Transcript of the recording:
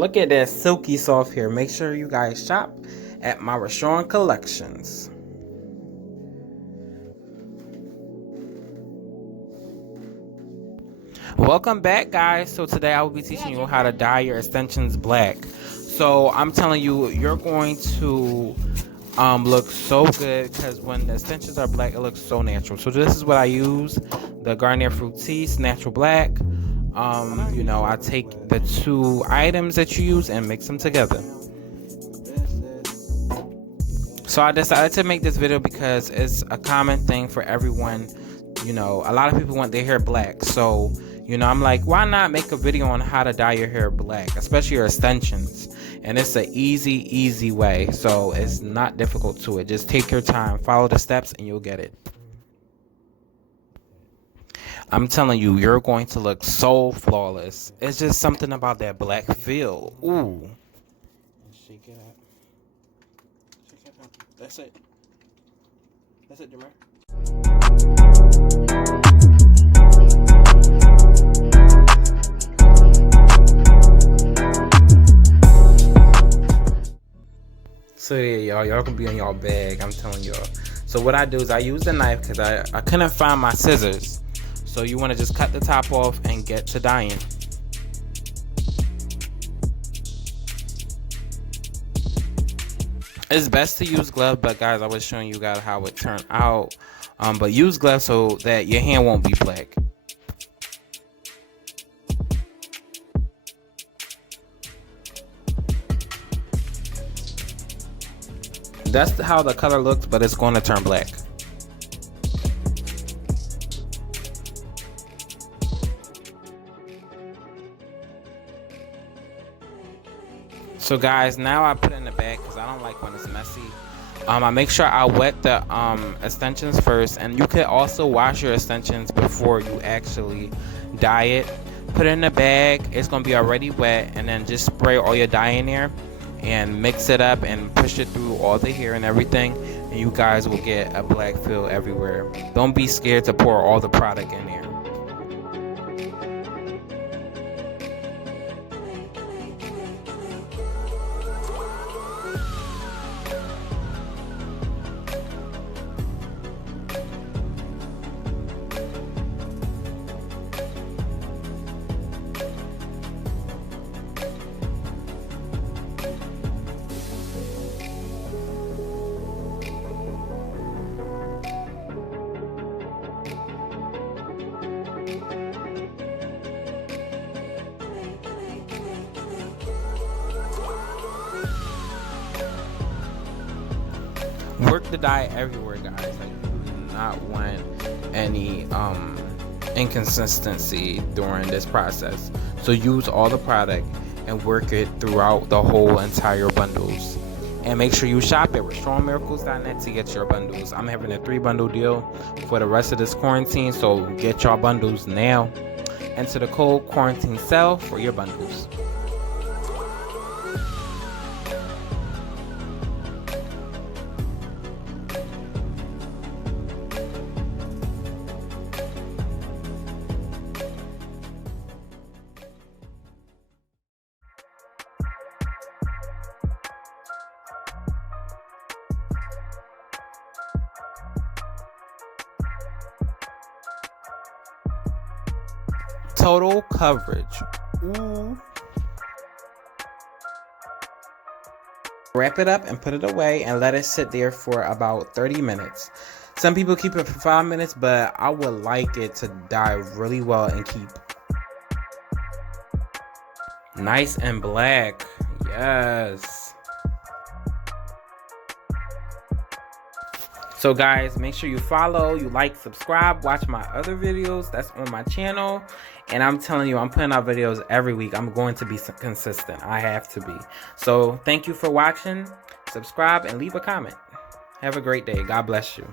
Look at that silky soft hair. Make sure you guys shop at my Rashawn Collections. Welcome back, guys. So today I will be teaching you how to dye your extensions black. So I'm telling you, you're going to look so good, because when the extensions are black, it looks so natural. So this is what I use: the Garnier Fructis Natural Black. I take the two items that you use and mix them together. So I decided to make this video because it's a common thing for everyone. A lot of people want their hair black. So, I'm like, why not make a video on how to dye your hair black, especially your extensions? And it's an easy way. So it's not difficult to it. Just take your time, follow the steps, and you'll get it. I'm telling you, you're going to look so flawless. It's just something about that black feel. Ooh. Shake it up. Shake it up. That's it. That's it, Jameer. So yeah, y'all can be in y'all bag. I'm telling y'all. So what I do is I use the knife because I couldn't find my scissors. So you want to just cut the top off and get to dyeing. It's best to use gloves, but guys, I was showing you guys how it turned out. But use gloves so that your hand won't be black. That's how the color looks, but it's going to turn black. So guys, now I put it in the bag because I don't like when it's messy. I make sure I wet the extensions first, and you could also wash your extensions before you actually dye it. Put it in the bag, it's going to be already wet, and then just spray all your dye in there and mix it up and push it through all the hair and everything, and you guys will get a black feel everywhere. Don't be scared to pour all the product in there. Work the dye everywhere, guys. Like, you do not want any inconsistency during this process. So use all the product and work it throughout the whole entire bundles. And make sure you shop at RashawnMiracles.net to get your bundles. I'm having a 3-bundle deal for the rest of this quarantine, so get your bundles now. Enter the code quarantine sale for your bundles. Total coverage. Ooh. Wrap it up and put it away and let it sit there for about 30 minutes. Some people keep it for 5 minutes, but I would like it to dye really well and keep nice and black. Yes. So guys, make sure you follow, you like, subscribe, watch my other videos that's on my channel. And I'm telling you, I'm putting out videos every week. I'm going to be consistent. I have to be. So thank you for watching. Subscribe and leave a comment. Have a great day. God bless you.